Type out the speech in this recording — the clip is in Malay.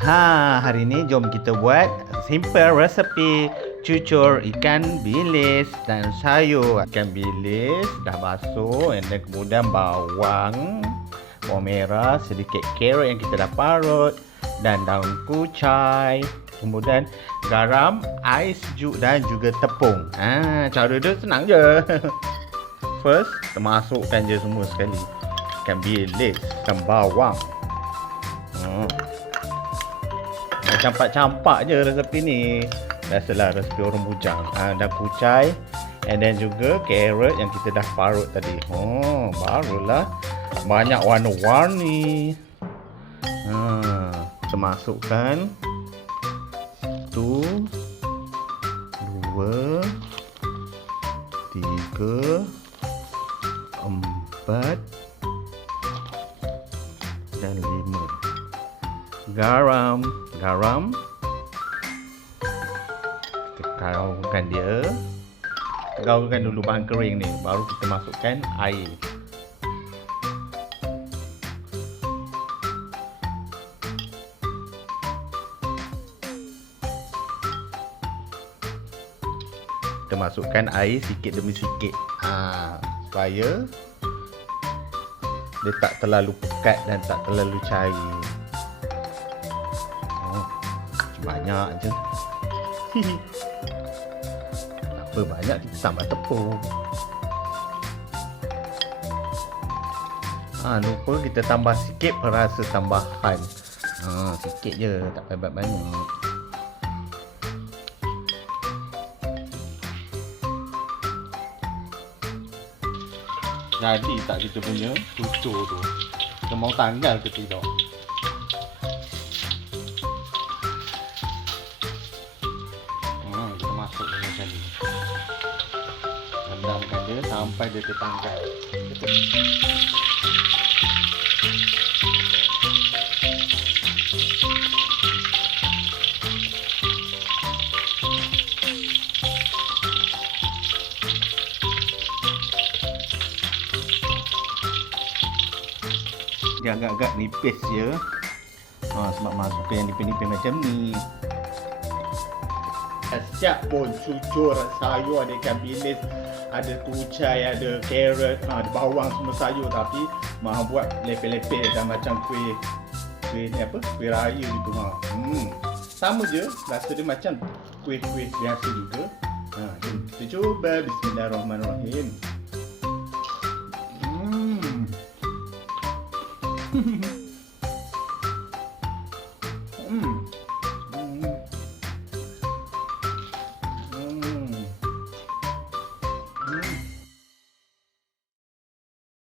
Ha, hari ni jom kita buat simple resepi cucur ikan bilis dan sayur. Ikan bilis dah basuh then kemudian bawang, bawang merah, sedikit carrot yang kita dah parut dan daun kucai. Kemudian garam, ais sejuk dan juga tepung. Ha, cara dia senang je. First, masukkan je semua sekali. Ikan bilis dan bawang. Campak-campak je resepi ni. Biasalah resepi orang bujang. Ha, dan kucai. And then juga carrot yang kita dah parut tadi. Oh, barulah. Banyak warna-warni. Ha, kita masukkan. Satu. Dua. Tiga. Empat. Dan lima garam. Garam. Kita gaulkan dia. Gaulkan dulu bahan kering ni baru kita masukkan air. Kita masukkan air sikit demi sikit. Ha, supaya dia tak terlalu pekat dan tak terlalu cair banyak je. Apa banyak? Kita tambah tepung. Ha, lupa kita tambah sikit perasa tambahan. Ha, Sikit je tak payah banyak. Jadi tak kita punya cucur tu Kita mau tanggal ke tidak sampai dia tertanggal. Dia agak-agak nipis je. Ha, sebab masuk yang nipis-nipis macam ni. Siap pun cucur sayur ada ikan bilis ada kucai, ada carrot, ha, ada bawang semua sayur tapi maha buat lepeh-lepeh dan macam kuih kuih ni apa? Kuih raya gitu ha. Hmm. Sama je, rasa dia macam kuih-kuih biasa juga. Ha, kita cuba bismillahirrahmanirrahim.